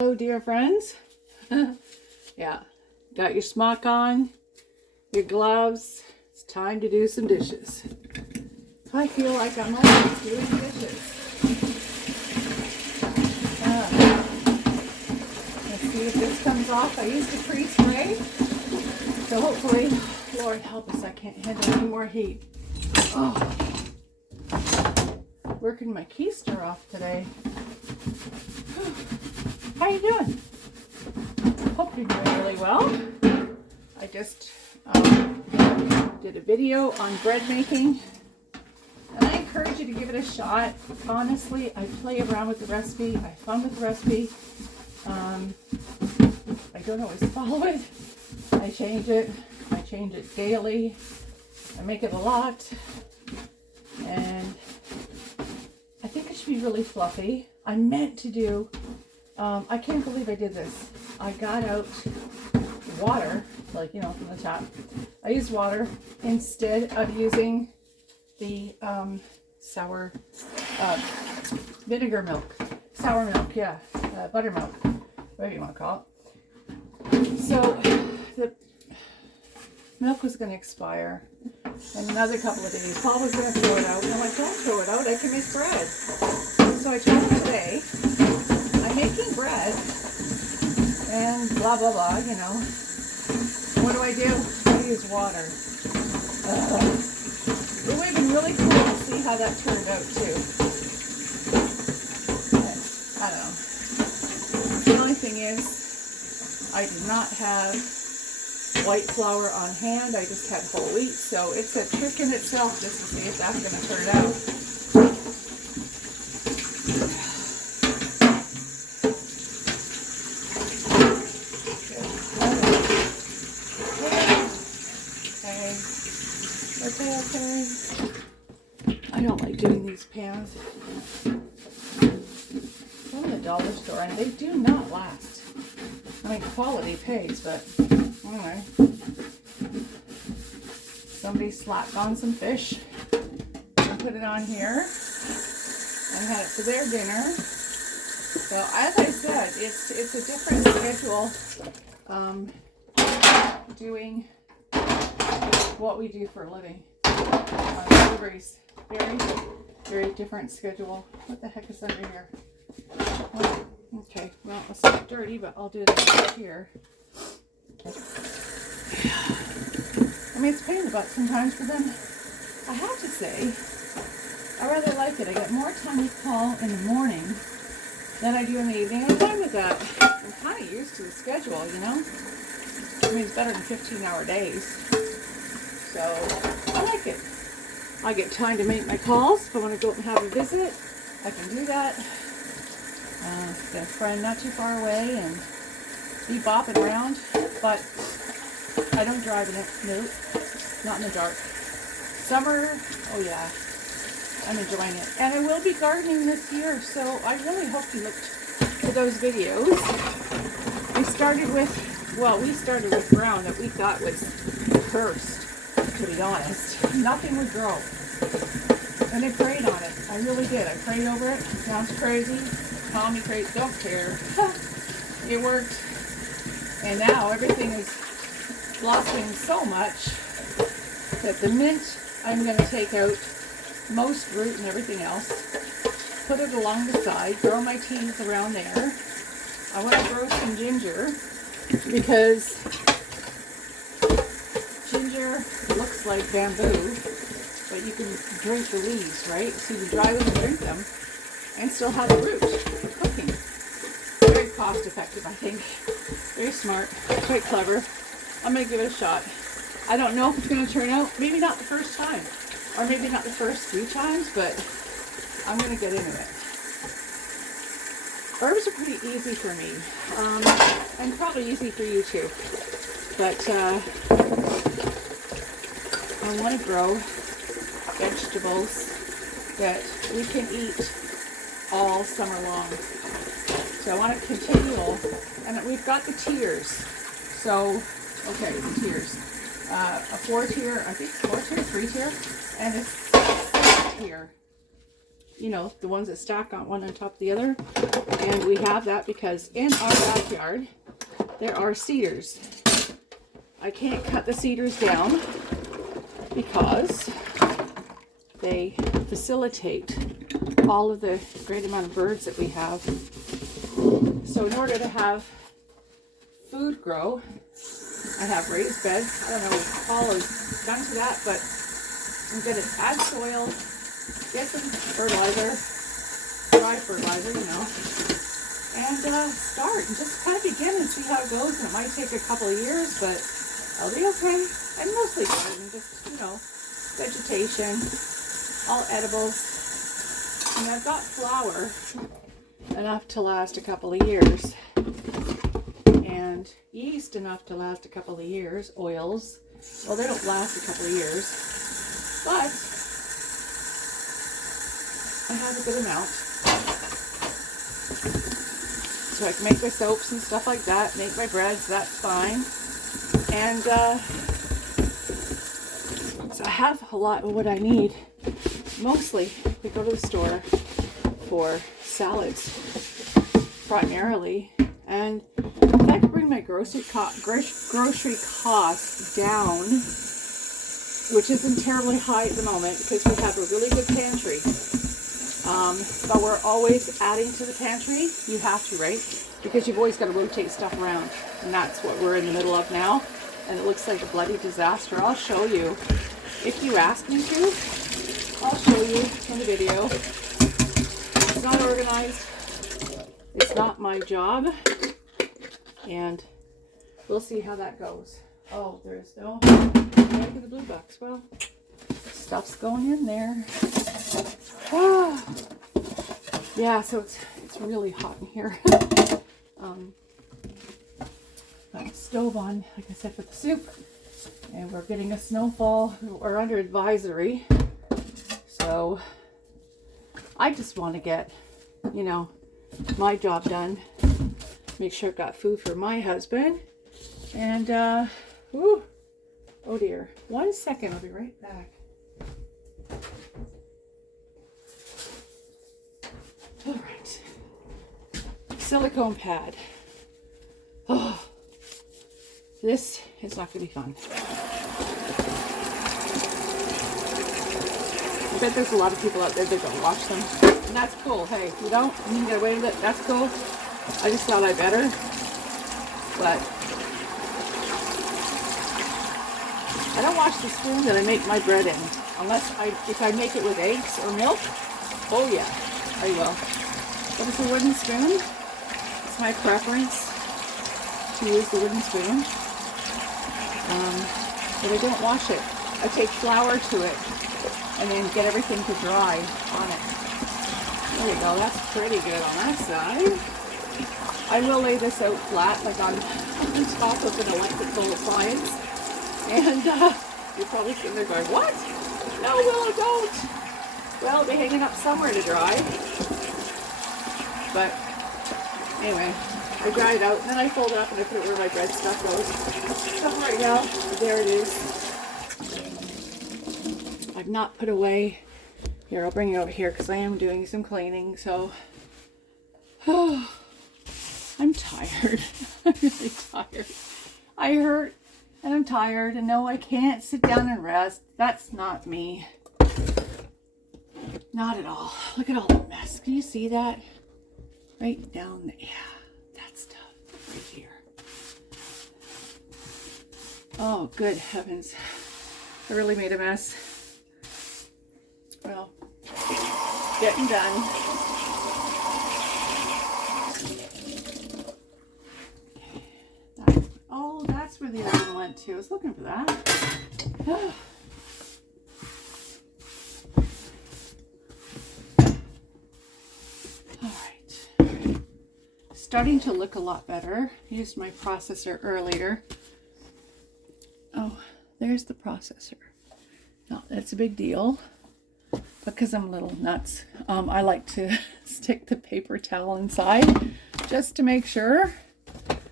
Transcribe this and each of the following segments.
Hello, dear friends. Yeah, got your smock on, your gloves. It's time to do some dishes. I feel like I'm always doing dishes. Let's see if this comes off. I used a pre-spray, so hopefully, Lord help us, I can't handle any more heat. Oh, working my keister off today. How you doing? Hope you're doing really well. I just did a video on bread making, and I encourage you to give it a shot. Honestly, I play around with the recipe. I have fun with the recipe. I don't always follow it. I change it. I change it daily. I make it a lot, and I think it should be really fluffy. I meant to do. I can't believe I did this. I got out water, like, you know, from the tap. I used water instead of using the sour vinegar milk. Sour milk, yeah. Buttermilk, whatever you want to call it. So the milk was going to expire in another couple of days. Paul was going to throw it out. And I'm like, don't throw it out. I can make bread. So I told him today, I'm making bread and blah, blah, blah, you know. What do? I use water. It would have been really cool to see how that turned out too. But, I don't know. The only thing is, I did not have white flour on hand. I just had whole wheat. So it's a trick in itself just to see if that's going to turn out. Okay. I don't like doing these pans. From the dollar store, and they do not last. I mean, quality pays, but anyway. Somebody slapped on some fish and put it on here and had it for their dinner. So as I said, it's a different schedule doing what we do for a living. Everybody's very different schedule. What the heck is under here? Oh, okay, well, it's not dirty, but I'll do that here. I mean, it's a pain in the butt sometimes, but then I have to say, I rather like it. I get more time with Paul in the morning than I do in the evening. I'm fine with that. I'm kind of used to the schedule, you know? I mean, it's better than 15-hour days. So, I like it. I get time to make my calls. If I want to go up and have a visit, I can do that. Got a friend not too far away and be bopping around. But I don't drive in it. Nope. Not in the dark. Summer, oh yeah. I'm enjoying it. And I will be gardening this year, so I really hope you looked for those videos. We started with ground that we thought was cursed. To be honest, nothing would grow. And I prayed on it. I really did. I prayed over it. Sounds crazy. Call me crazy. Don't care. It worked. And now everything is blossoming so much that the mint, I'm going to take out most root and everything else. Put it along the side. Grow my teas around there. I want to grow some ginger because ginger looks like bamboo, but you can drink the leaves, right? So you can dry them and drink them and still have the root cooking. Very cost effective, I think. Very smart, quite clever. I'm going to give it a shot. I don't know if it's going to turn out. Maybe not the first time, or maybe not the first few times, but I'm going to get into it. Herbs are pretty easy for me, and probably easy for you too. But I want to grow vegetables that we can eat all summer long. So I want to continue, and we've got the tiers. So, okay, the tiers. A 4-tier, I think 4-tier, 3-tier, and a 6-tier. You know, the ones that stack on one on top of the other. And we have that because in our backyard, there are cedars. I can't cut the cedars down because they facilitate all of the great amount of birds that we have. So in order to have food grow, I have raised beds. I don't know if Paul has done to that, but I'm going to add soil, get some fertilizer, dry fertilizer, you know, and start and just kind of begin and see how it goes. And it might take a couple of years, but I'll be okay. And mostly garden, just, you know, vegetation, all edibles. And I've got flour enough to last a couple of years. And yeast enough to last a couple of years. Oils, well, they don't last a couple of years. But I have a good amount. So I can make my soaps and stuff like that, make my breads, that's fine. And so I have a lot of what I need. Mostly we go to the store for salads primarily. And if I could bring my grocery costs down, which isn't terribly high at the moment because we have a really good pantry. But we're always adding to the pantry. You have to, right? Because you've always got to rotate stuff around. And that's what we're in the middle of now. And it looks like a bloody disaster. I'll show you. If you ask me to, I'll show you in the video. It's not organized. It's not my job. And we'll see how that goes. Oh, there's no look at the blue box. Well, stuff's going in there. Ah. Yeah, so it's really hot in here. Got the stove on, like I said, for the soup. And we're getting a snowfall. We're under advisory. So I just want to get, you know, my job done. Make sure I've got food for my husband. And, oh dear. 1 second, I'll be right back. All right. Silicone pad. Oh, this is not going to be fun. I bet there's a lot of people out there that don't watch them. And that's cool. Hey, if you don't, you can get away with it. That's cool. I just thought I better. But I don't wash the spoon that I make my bread in. If I make it with eggs or milk. Oh yeah, I will. But it's a wooden spoon. It's my preference to use the wooden spoon. But I don't wash it. I take flour to it and then get everything to dry on it. There you go. That's pretty good on that side. I will lay this out flat, like on top of an electrical appliance. And you're probably sitting there going, what? No, Willow, don't. Well, they're hanging up somewhere to dry. But anyway, I dry it out, and then I fold it up and I put it where my bread stuff goes. So right now, there it is. I've not put away. Here, I'll bring it over here because I am doing some cleaning. So, I'm tired. I'm really tired. I hurt and I'm tired, and no, I can't sit down and rest. That's not me. Not at all. Look at all the mess. Can you see that? Right down there. Yeah, that stuff right here. Oh, good heavens. I really made a mess. Well, getting done. Oh, that's where the other one went to. I was looking for that. All right. Starting to look a lot better. Used my processor earlier. Oh, there's the processor. Now, that's a big deal because I'm a little nuts. I like to stick the paper towel inside just to make sure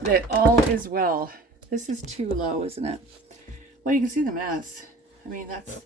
that all is well. This is too low, isn't it? Well, you can see the mess. I mean, that's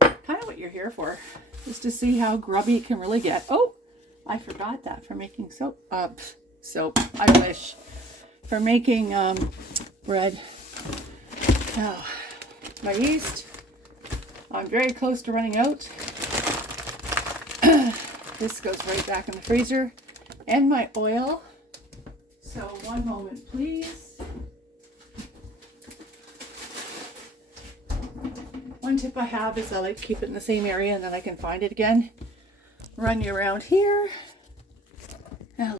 kind of what you're here for, is to see how grubby it can really get. Oh, I forgot that for making soap. I wish. For making bread. Now, my yeast, I'm very close to running out. This goes right back in the freezer. And my oil. So one moment, please. One tip I have is I like to keep it in the same area and then I can find it again. Run you around here.